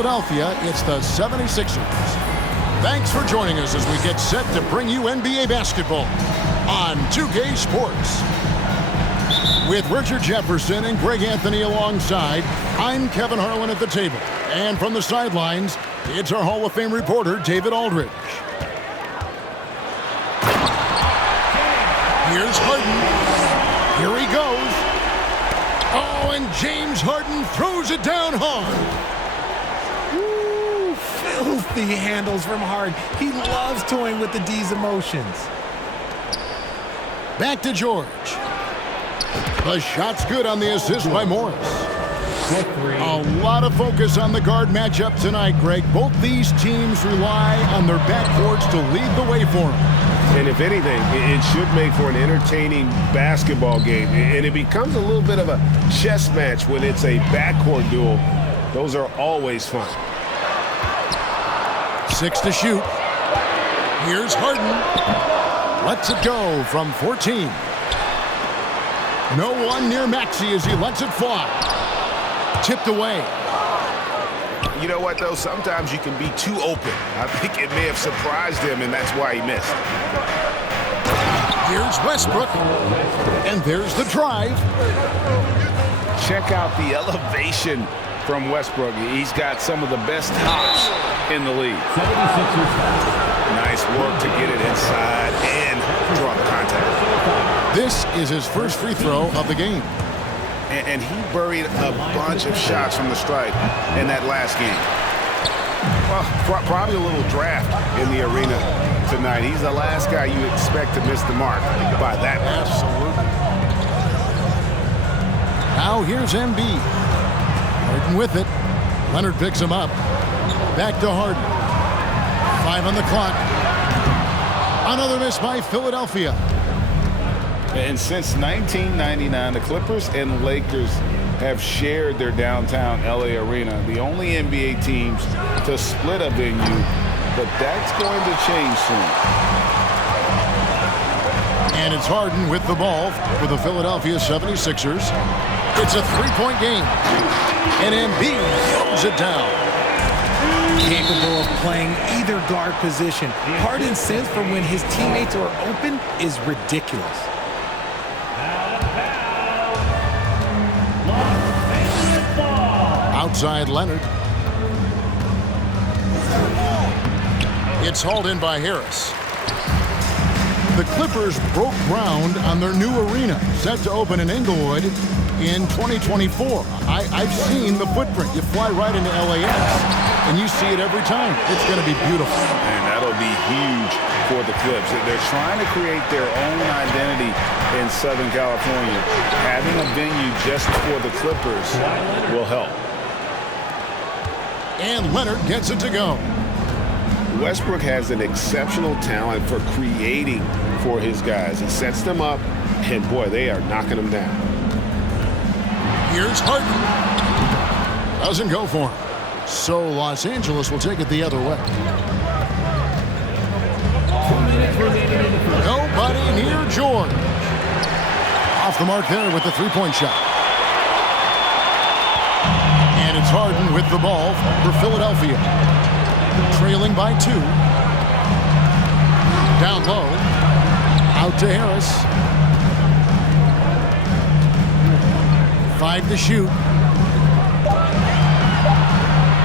Philadelphia, it's the 76ers. Thanks for joining us as we get set to bring you NBA basketball on 2K Sports. With Richard Jefferson and Greg Anthony alongside, I'm Kevin Harlan at the table. And from the sidelines, it's our Hall of Fame reporter, David Aldridge. Here's Harden. Here he goes. Oh, and James Harden throws it down hard. Ooh, filthy handles from Harden. He loves toying with the D's emotions. Back to George. The shot's good on the assist by Morris. A lot of focus on the guard matchup tonight, Greg. Both these teams rely on their backcourts to lead the way for them. And if anything, it should make for an entertaining basketball game. And it becomes a little bit of a chess match when it's a backcourt duel. Those are always fun. 6 to shoot. Here's Harden. Lets it go from 14. No one near Maxey as he lets it fly. Tipped away. You know what, though? Sometimes you can be too open. I think it may have surprised him, and that's why he missed. Here's Westbrook. And there's the drive. Check out the elevation from Westbrook. He's got some of the best hops in the league. Nice work to get it inside and draw the contact. This is his first free throw of the game. And he buried a bunch of shots from the stripe in that last game. Well, probably a little draft in the arena tonight. He's the last guy you expect to miss the mark by that much. Absolutely. Now here's Embiid. Harden with it. Leonard picks him up. Back to Harden. 5 on the clock. Another miss by Philadelphia. And since 1999, the Clippers and Lakers have shared their downtown LA arena, the only NBA teams to split a venue, but that's going to change soon. And it's Harden with the ball for the Philadelphia 76ers. It's a three-point game. And Embiid throws it down. Capable of playing either guard position. Harden's sense for when his teammates are open is ridiculous. Outside Leonard. It's hauled in by Harris. The Clippers broke ground on their new arena, set to open in Inglewood in 2024. I've seen the footprint. You fly right into LAX, and you see it every time. It's going to be beautiful. And that'll be huge for the Clips. They're trying to create their own identity in Southern California. Having a venue just for the Clippers will help. And Leonard gets it to go. Westbrook has an exceptional talent for creating for his guys. He sets them up, and boy, they are knocking them down. Here's Harden. Doesn't go for him. So Los Angeles will take it the other way. Nobody near George. Off the mark there with the three-point shot. And it's Harden with the ball for Philadelphia. Trailing by 2. Down low. Out to Harris. 5 to shoot.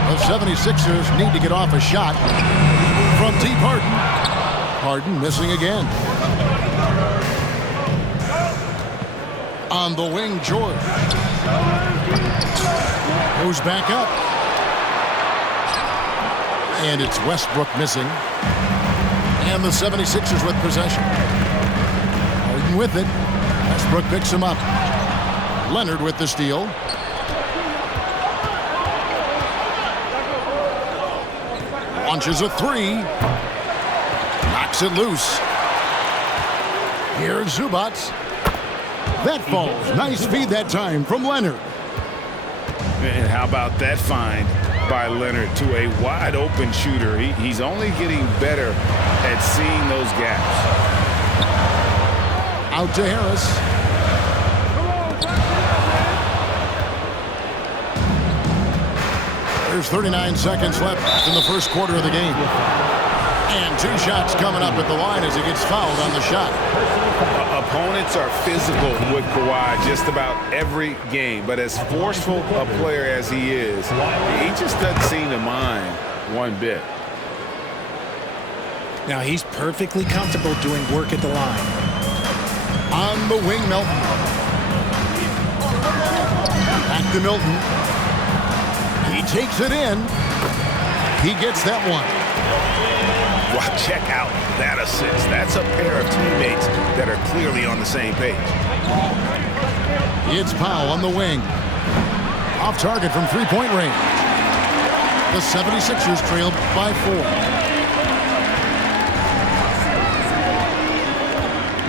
The 76ers need to get off a shot from deep Harden. Harden missing again. On the wing, George. Goes back up. And it's Westbrook missing. And the 76ers with possession. Harden with it. Westbrook picks him up. Leonard with the steal. Launches a 3. Knocks it loose. Here's Zubac. That falls. Nice feed that time from Leonard. And how about that find by Leonard to a wide open shooter? He's only getting better at seeing those gaps. Out to Harris. There's 39 seconds left in the first quarter of the game. And 2 shots coming up at the line as he gets fouled on the shot. Opponents are physical with Kawhi just about every game, but as forceful a player as he is, he just doesn't seem to mind one bit. Now he's perfectly comfortable doing work at the line. On the wing, Milton. Back to Milton. He takes it in. He gets that one. Well, check out that assist. That's a pair of teammates that are clearly on the same page. It's Powell on the wing. Off target from three-point range. The 76ers trailed by 4.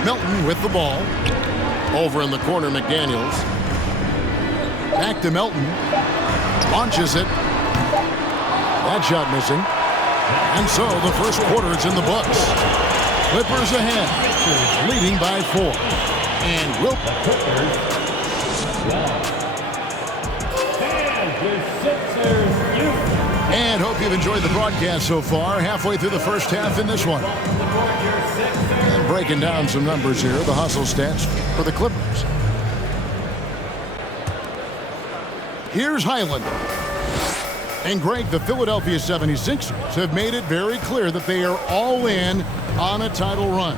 Milton with the ball. Over in the corner, McDaniels. Back to Milton. Launches it. That shot missing. And so the first quarter is in the books. Clippers ahead, leading by 4. And Wilt. And hope you've enjoyed the broadcast so far. Halfway through the first half in this one. And breaking down some numbers here, the hustle stats for the Clippers. Here's Highland. And Greg, the Philadelphia 76ers have made it very clear that they are all in on a title run.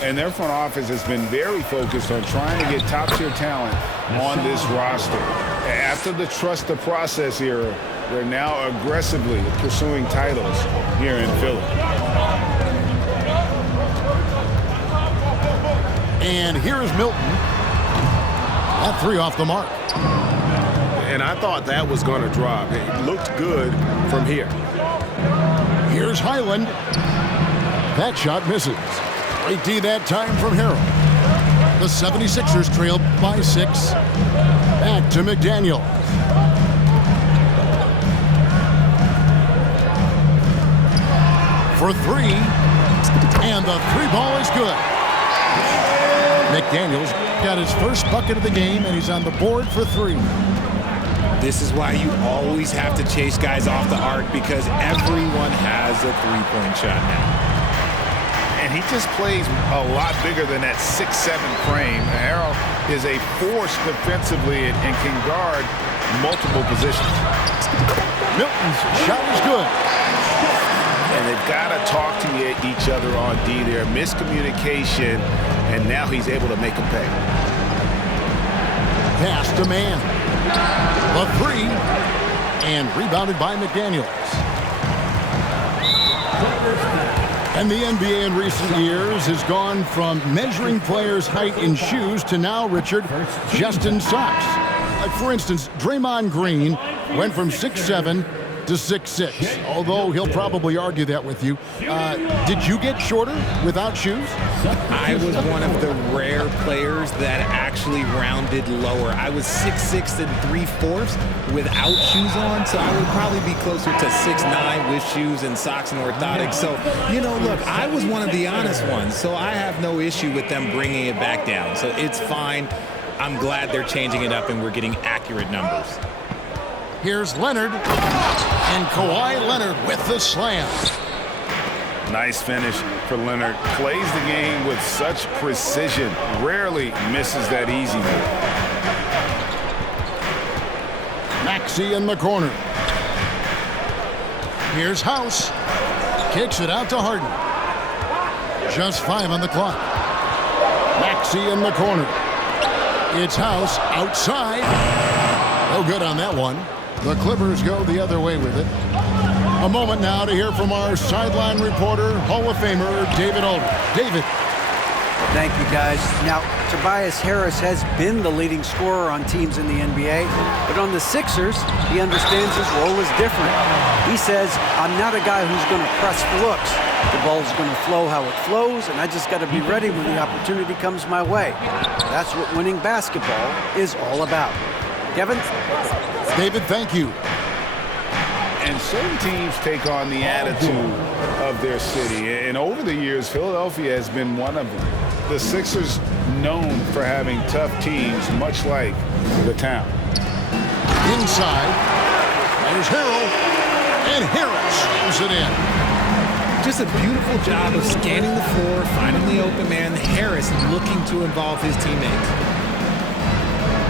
And their front office has been very focused on trying to get top-tier talent on this roster. After the trust the process era, they're now aggressively pursuing titles here in Philly. And here's Milton. That 3 off the mark. And I thought that was going to drop. It looked good from here. Here's Highland. That shot misses. Great D that time from Harrell. The 76ers trail by 6. Back to McDaniel. For 3. And the 3-ball is good. McDaniels got his first bucket of the game, and he's on the board for 3. This is why you always have to chase guys off the arc, because everyone has a three-point shot now. And he just plays a lot bigger than that 6'7" frame. Harrell is a force defensively and can guard multiple positions. Milton's shot is good. And they've got to talk to each other on D there. Miscommunication, and now he's able to make a pay. Pass to man. The 3. And rebounded by McDaniels. And the NBA in recent years has gone from measuring players' height in shoes to now, Richard, just in socks. Like, for instance, Draymond Green went from 6'7" to 6'6", although he'll probably argue that with you. Did you get shorter without shoes? I was one of the rare players that actually rounded lower. I was 6'6" and 3/4 without shoes on, so I would probably be closer to 6'9" with shoes and socks and orthotics. So, you know, look, I was one of the honest ones, so I have no issue with them bringing it back down. So it's fine. I'm glad they're changing it up and we're getting accurate numbers. Here's Leonard. And Kawhi Leonard with the slam. Nice finish for Leonard. Plays the game with such precision. Rarely misses that easy move. Maxey in the corner. Here's House. Kicks it out to Harden. Just 5 on the clock. Maxey in the corner. It's House outside. No good on that one. The Clippers go the other way with it. A moment now to hear from our sideline reporter, Hall of Famer David Aldridge. David. Thank you, guys. Now, Tobias Harris has been the leading scorer on teams in the NBA, but on the Sixers, he understands his role is different. He says, I'm not a guy who's going to press for looks. The ball's going to flow how it flows, and I just got to be ready when the opportunity comes my way. That's what winning basketball is all about. Kevin? David, thank you. And certain teams take on the attitude of their city. And over the years, Philadelphia has been one of them. The Sixers known for having tough teams, much like the town. Inside. There's Harrell. And Harris slams it in. Just a beautiful job of scanning the floor, finding the open man. Harris looking to involve his teammates.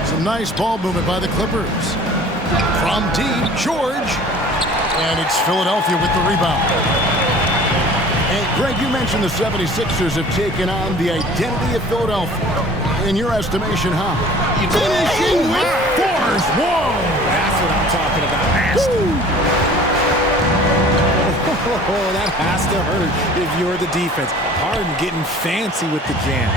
Some nice ball movement by the Clippers. From deep, George. And it's Philadelphia with the rebound. And Greg, you mentioned the 76ers have taken on the identity of Philadelphia. In your estimation, how? Finishing with force. Whoa! That's what I'm talking about. Oh, that has to hurt if you're the defense. Harden getting fancy with the jam.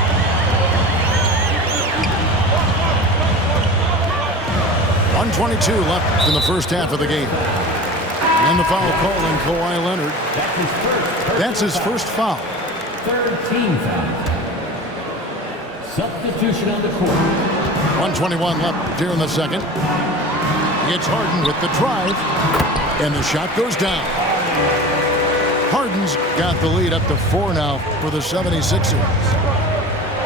.122 left in the first half of the game. And the foul call on Kawhi Leonard. That's his first foul. Third team foul. Substitution on the court. 121 left here in the second. It's Harden with the drive. And the shot goes down. Harden's got the lead up to 4 now for the 76ers.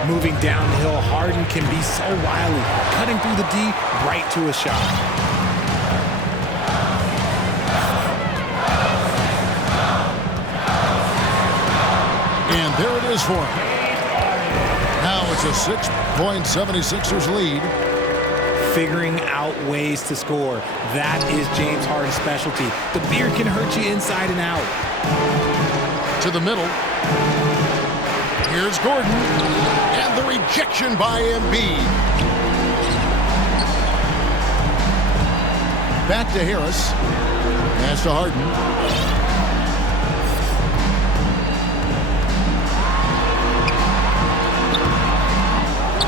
Moving downhill, Harden can be so wily. Cutting through the D, right to a shot. And there it is for him. Now it's a 6-point 76ers lead. Figuring out ways to score. That is James Harden's specialty. The beard can hurt you inside and out. To the middle. Here's Gordon. And the rejection by Embiid. Back to Harris. Pass to Harden.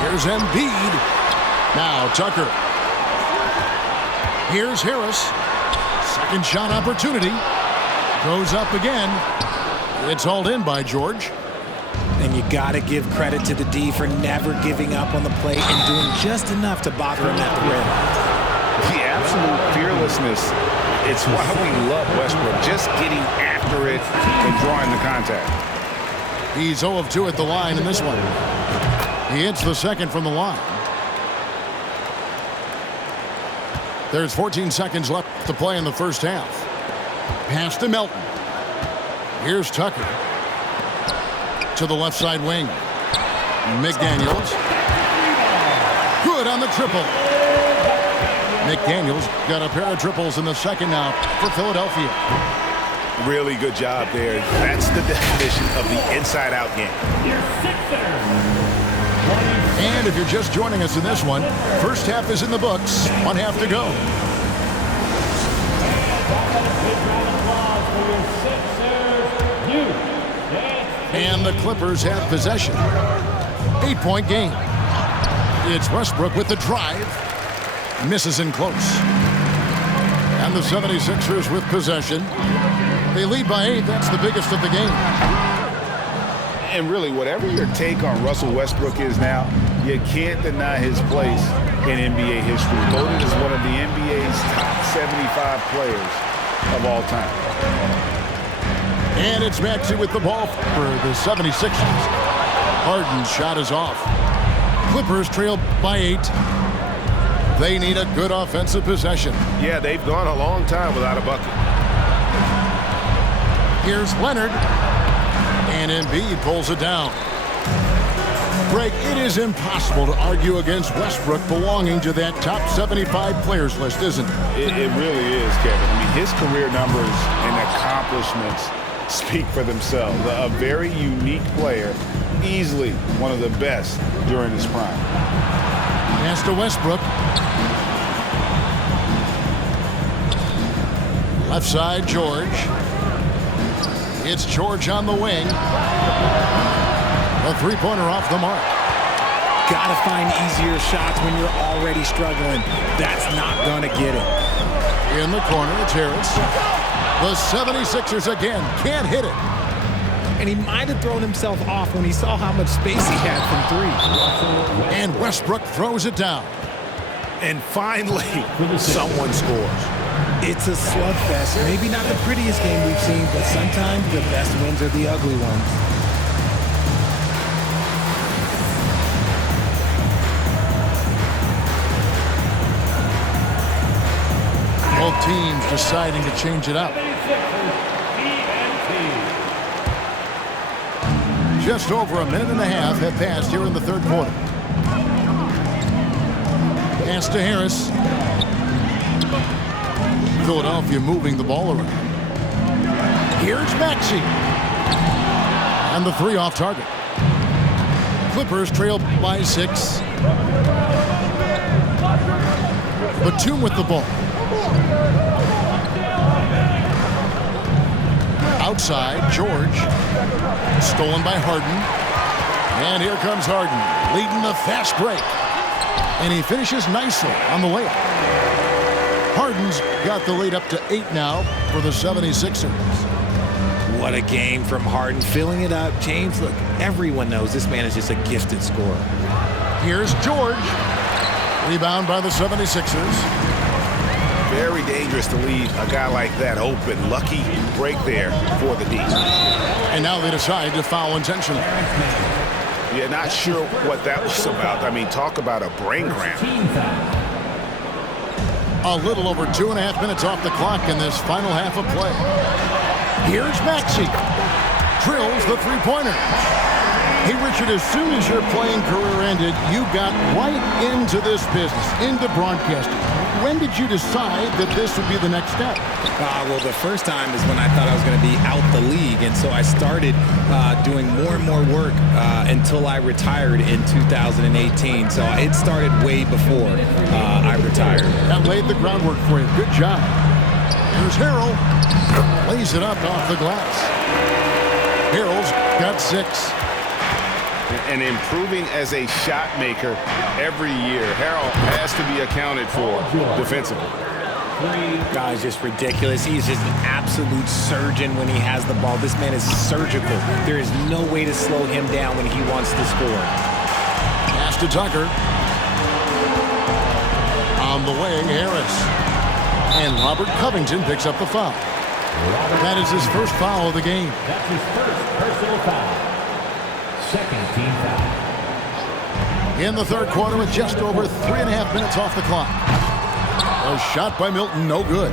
Here's Embiid. Now Tucker. Here's Harris. Second shot opportunity. Goes up again. It's hauled in by George. And you got to give credit to the D for never giving up on the play and doing just enough to bother him at the rim. The absolute fearlessness. It's why we love Westbrook. Just getting after it and drawing the contact. He's 0 of 2 at the line in this one. He hits the second from the line. There's 14 seconds left to play in the first half. Pass to Melton. Here's Tucker. To the left side wing. McDaniels. Good on the triple. McDaniels got a pair of triples in the second now for Philadelphia. Really good job there. That's the definition of the inside-out game. And if you're just joining us in this one, first half is in the books. 1 half to go. And the Clippers have possession. 8-point game. It's Westbrook with the drive. Misses in close. And the 76ers with possession. They lead by 8. That's the biggest of the game. And really, whatever your take on Russell Westbrook is now, you can't deny his place in NBA history. Voted as one of the NBA's top 75 players of all time. And it's Maxey with the ball for the 76ers. Harden's shot is off. Clippers trail by 8. They need a good offensive possession. Yeah, they've gone a long time without a bucket. Here's Leonard. And Embiid pulls it down. Greg, it is impossible to argue against Westbrook belonging to that top 75 players list, isn't it? It really is, Kevin. I mean, his career numbers and accomplishments speak for themselves. A very unique player, easily one of the best during his prime. Pass to Westbrook. Left side, George. It's George on the wing. A three-pointer off the mark. Gotta find easier shots when you're already struggling. That's not gonna get it. In the corner, it's Harris. The 76ers again can't hit it. And he might have thrown himself off when he saw how much space he had from 3. And Westbrook throws it down. And finally, someone scores. It's a slugfest. Maybe not the prettiest game we've seen, but sometimes the best wins are the ugly ones. Both teams deciding to change it up. Just over a minute and a half have passed here in the third quarter. Pass to Harris. Philadelphia moving the ball around. Here's Maxey. And the three off target. Clippers trail by 6. Batum with the ball. Outside, George. Stolen by Harden. And here comes Harden, leading the fast break. And he finishes nicely on the layup. Harden's got the lead up to 8 now for the 76ers. What a game from Harden, filling it up. James, look, everyone knows this man is just a gifted scorer. Here's George. Rebound by the 76ers. Very dangerous to leave a guy like that open. Lucky break there for the D. And now they decide to foul intentionally. Yeah, not sure what that was about. I mean, talk about a brain cramp. A little over 2.5 minutes off the clock in this final half of play. Here's Maxey. Drills the three-pointer. Hey, Richard, as soon as your playing career ended, you got right into this business, into broadcasting. When did you decide that this would be the next step? Well, the first time is when I thought I was going to be out the league, and so I started doing more and more work until I retired in 2018. So it started way before I retired. That laid the groundwork for you. Good job. Here's Harrell. Lays it up off the glass. Harrell's got 6. And improving as a shot maker every year. Harrell has to be accounted for defensively. Guy's just ridiculous. He's just an absolute surgeon when he has the ball. This man is surgical. There is no way to slow him down when he wants to score. Pass to Tucker. On the wing, Harris. And Robert Covington picks up the foul. That is his first foul of the game. That's his first personal foul. Second team foul. In the third quarter with just over 3.5 minutes off the clock. A shot by Milton, no good.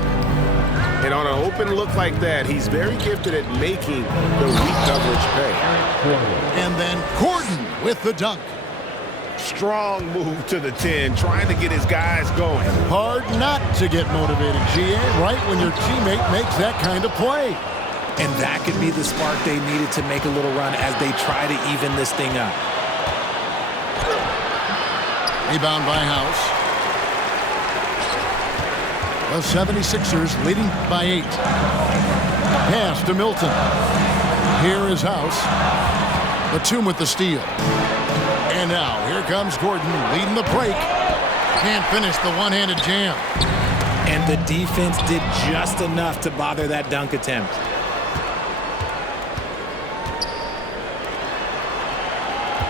And on an open look like that, he's very gifted at making the weak coverage pay. And then Gordon with the dunk. Strong move to the 10, trying to get his guys going. Hard not to get motivated, GA, right when your teammate makes that kind of play. And that could be the spark they needed to make a little run as they try to even this thing up. Rebound by House. The 76ers leading by 8. Pass to Milton. Here is House. Batum with the steal. And now here comes Gordon leading the break. Can't finish the one-handed jam. And the defense did just enough to bother that dunk attempt.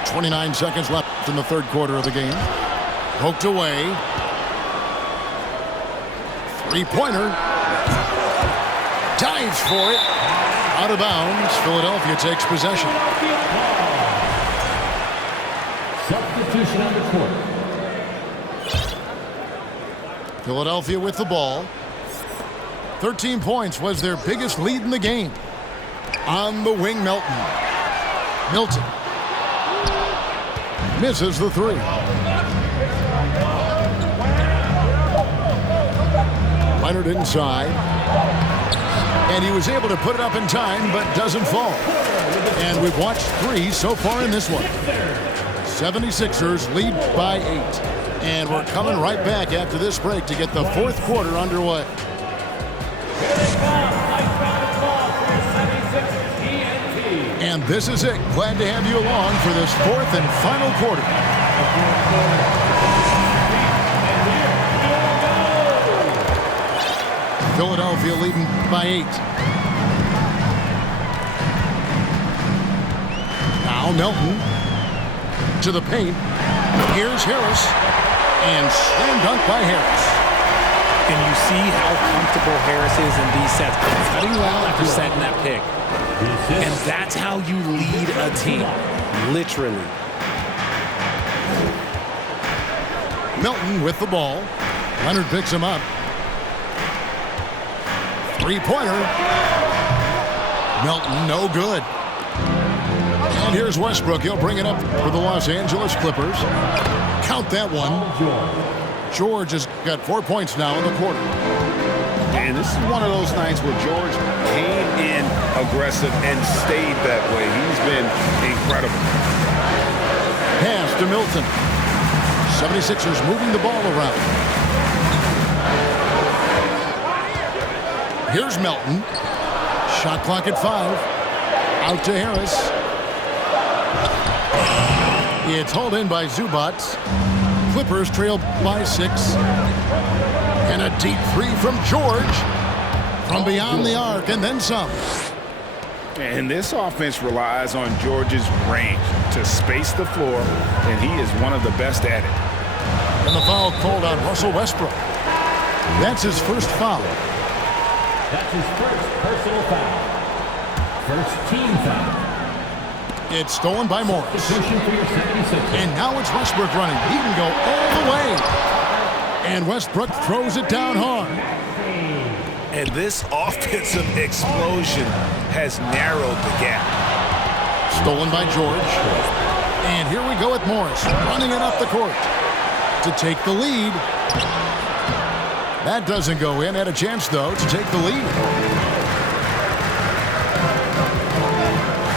.29 seconds left in the third quarter of the game. Poked away. Three-pointer. Dives for it. Out of bounds. Philadelphia takes possession. Substitution on the court. Philadelphia with the ball. 13 points was their biggest lead in the game. On the wing, Milton. Milton. Misses the three. Leonard inside. And he was able to put it up in time, but doesn't fall. And we've watched 3 so far in this one. 76ers lead by 8. And we're coming right back after this break to get the fourth quarter underway. And this is it. Glad to have you along for this fourth and final quarter. Philadelphia leading by 8. Now Milton to the paint. Here's Harris. And slam dunk by Harris. And you see how comfortable Harris is in these sets. Cutting well after setting that pick. And that's how you lead a team. Literally. Milton with the ball. Leonard picks him up. Three-pointer. Melton, no good. And here's Westbrook. He'll bring it up for the Los Angeles Clippers. Count that one. George has got 4 points now in the quarter. And this is one of those nights where George came in aggressive and stayed that way. He's been incredible. Pass to Milton. 76ers moving the ball around. Here's Melton. Shot clock at 5. Out to Harris. It's hauled in by Zubac. Clippers trail by 6. And a deep three from George. From beyond the arc and then some. And this offense relies on George's range to space the floor, and he is one of the best at it. And the foul called on Russell Westbrook. That's his first foul. That's his first personal foul. First team foul. It's stolen by Morris. Substitution for your 76ers. And now it's Westbrook running. He can go all the way. And Westbrook throws it down hard. And this offensive explosion has narrowed the gap. Stolen by George. And here we go with Morris running it up the court to take the lead. That doesn't go in. Had a chance, though, to take the lead.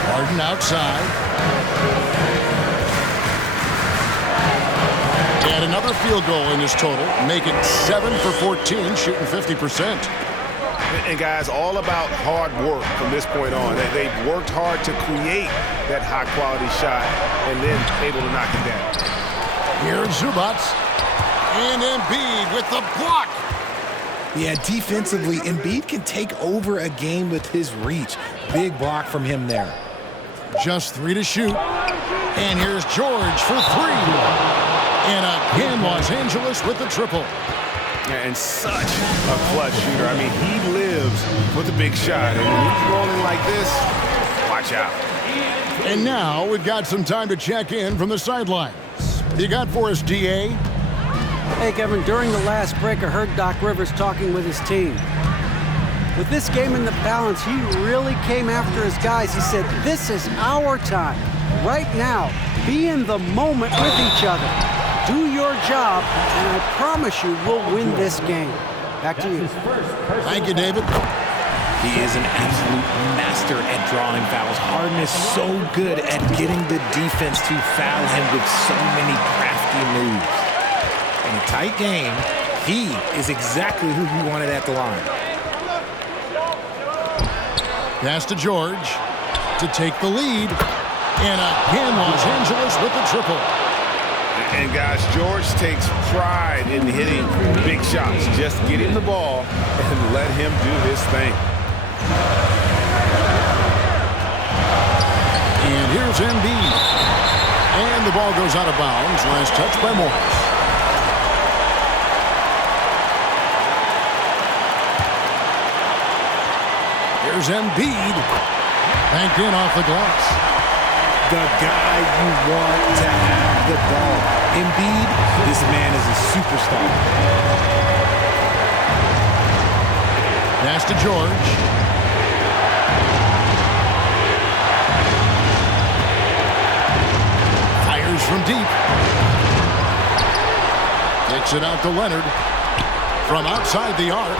Harden outside. And another field goal in his total. Make it 7 for 14, shooting 50%. And guys, all about hard work from this point on. They've worked hard to create that high-quality shot and then able to knock it down. Here's Zubac. And Embiid with the block. Yeah, defensively, Embiid can take over a game with his reach. Big block from him there. Just 3 to shoot. And here's George for 3. And again, Los Angeles with the triple. And such a clutch shooter. I mean, he lives with a big shot. And when he's rolling like this, watch out. And now we've got some time to check in from the sidelines. What do you got for us, D.A.? Hey, Kevin, during the last break, I heard Doc Rivers talking with his team. With this game in the balance, he really came after his guys. He said, this is our time. Right now, be in the moment with each other. Do your job, and I promise you we'll win this game. Back to you. Thank you, David. He is an absolute master at drawing fouls. Harden is so good at getting the defense to foul him with so many crafty moves. In a tight game, he is exactly who you wanted at the line. Pass to George to take the lead. And again, Los Angeles with the triple. And guys, George takes pride in hitting big shots. Just get him the ball and let him do his thing. And here's Embiid. And the ball goes out of bounds. Last touch by Morris. Here's Embiid. Banked in off the glass. The guy you want to have the ball. Embiid, this man is a superstar. Pass to George. Fires from deep. Takes it out to Leonard. From outside the arc.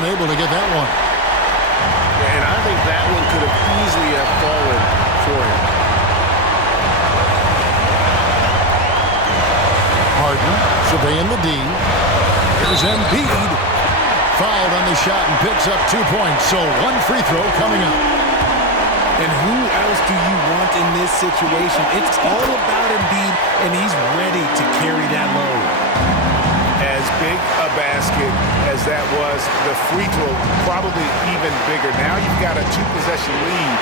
Unable to get that one. And I think that one could have easily have fallen for him. Harden surveying the D. Here's Embiid. Fouled on the shot and picks up 2 points. So 1 free throw coming up. And who else do you want in this situation? It's all about Embiid, and he's ready to carry that load. As big a basket as that was, the free throw probably even bigger. Now you've got a 2-possession lead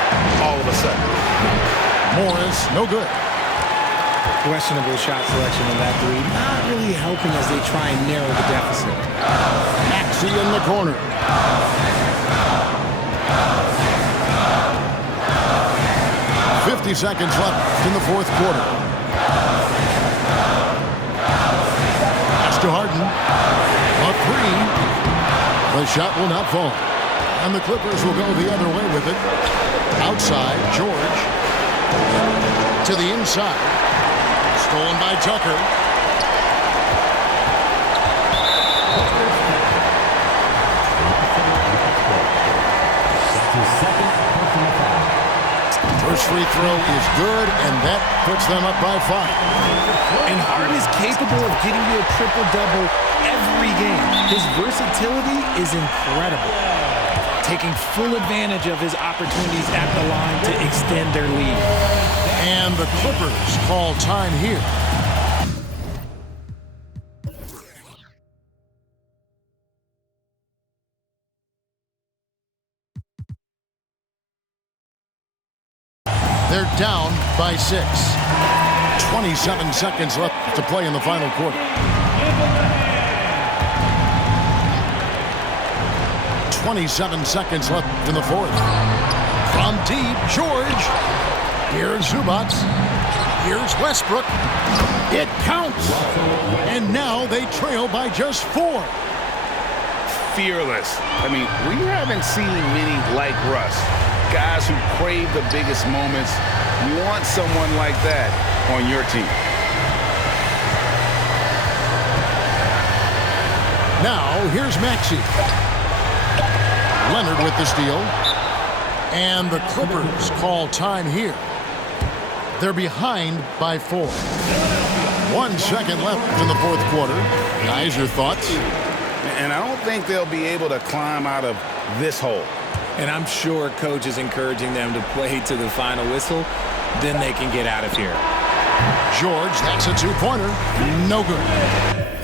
all of a sudden. Morris, no good. Questionable shot selection in that three. Not really helping as they try and narrow the deficit. Maxey in the corner. 50 seconds left in the fourth quarter. Pass to Harden. A 3. The shot will not fall. And the Clippers will go the other way with it. Outside, George. To the inside. Stolen by Tucker. First free throw is good, and that puts them up by 5. And Hart is capable of getting you a triple-double every game. His versatility is incredible, taking full advantage of his opportunities at the line to extend their lead. And the Clippers call time here. They're down by 6. 27 seconds left to play in the final quarter. 27 seconds left in the fourth. From deep, George. Here's Zubac. Here's Westbrook. It counts. And now they trail by just 4. Fearless. I mean, we haven't seen many like Russ. Guys who crave the biggest moments. You want someone like that on your team. Now, here's Maxey. Leonard with the steal. And the Clippers call time here. They're behind by 4. 1 second left in the fourth quarter. Guys, your thoughts? And I don't think they'll be able to climb out of this hole. And I'm sure coach is encouraging them to play to the final whistle. Then they can get out of here. George, that's a 2-pointer. No good.